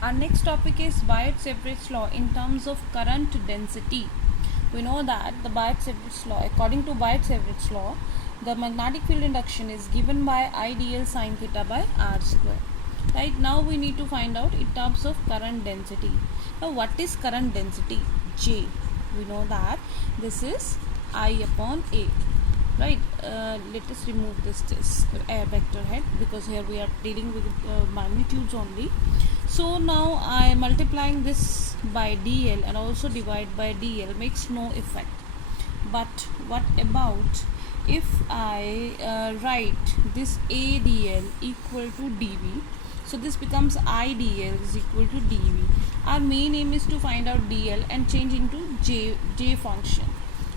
Our next topic is Biot-Savart's law in terms of current density. We know that the Biot-Savart's law, according to Biot-Savart's law, the magnetic field induction is given by I dl sine theta by r square. Right, now we need to find out in terms of current density. Now what is current density? J. We know that this is I upon A. Right, let us remove this vector head, because here we are dealing with magnitudes only. So now I am multiplying this by dl and also divide by dl makes no effect. But what about if I write this a dl equal to dv? So this becomes I dl is equal to dv. Our main aim is to find out dl and change into j function.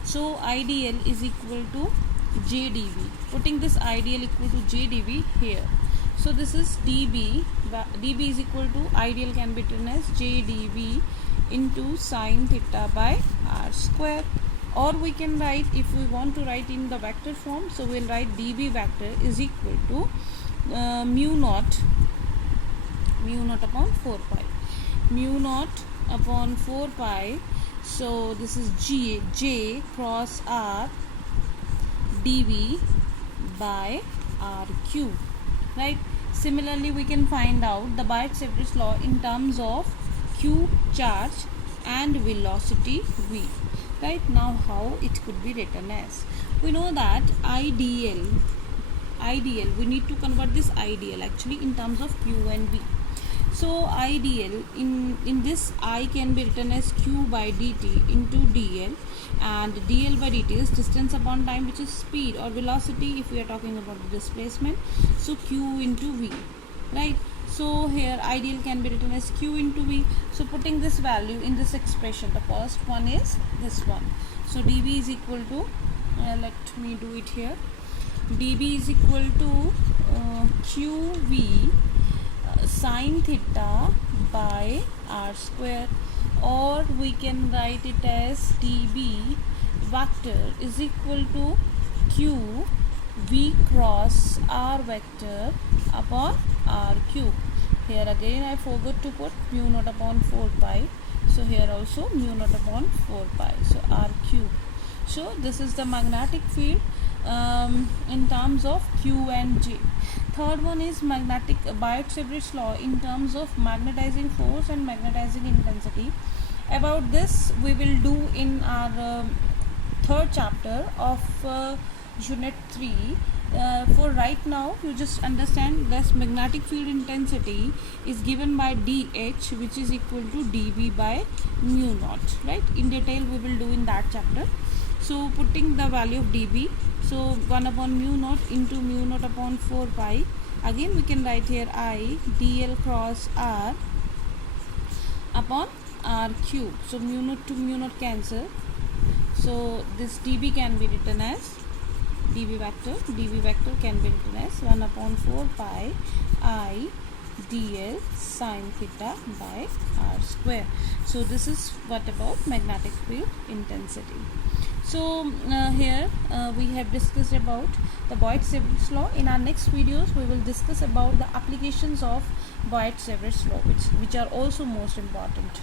So IDL is equal to jdv. Putting this IDL equal to jdv here. So this is db is equal to IDL can be written as jdv into sine theta by r square. Or we can write, if we want to write in the vector form, so we'll write db vector is equal to mu naught upon 4 pi. Mu naught upon 4 pi. So this is j cross r dv by r cube. Right. Similarly, we can find out the Biot-Savart's law in terms of q charge and velocity v. Right, now how it could be written as? We know that ideal we need to convert this ideal actually in terms of q and v. So ideal in this I can be written as q by dt into dl, and dl by dt is distance upon time, which is speed or velocity if we are talking about the displacement. So q into v, right? So here ideal can be written as q into v. So putting this value in this expression, the first one is this one. So dv is equal to let me do it here. db is equal to qv sine theta by r square, or we can write it as db vector is equal to q v cross r vector upon r cube. Here again I forgot to put mu naught upon 4 pi, so here also mu naught upon 4 pi, so r cube. So this is the magnetic field in terms of q and j. Third one is magnetic Biot-Savart's law in terms of magnetizing force and magnetizing intensity. About this we will do in our third chapter of unit 3. For right now, you just understand this magnetic field intensity is given by dH, which is equal to dV by mu naught. Right, in detail we will do in that chapter. So putting the value of dB, so 1 upon mu naught into mu naught upon 4 pi. Again we can write here I dl cross r upon r cube. So mu naught to mu naught cancel. So this dB can be written as dv vector can be written as 1 upon 4 pi I dl sine theta by r square. So this is what about magnetic field intensity. So here we have discussed about the Biot-Savart's law. In our next videos we will discuss about the applications of Biot-Savart's law, which are also most important.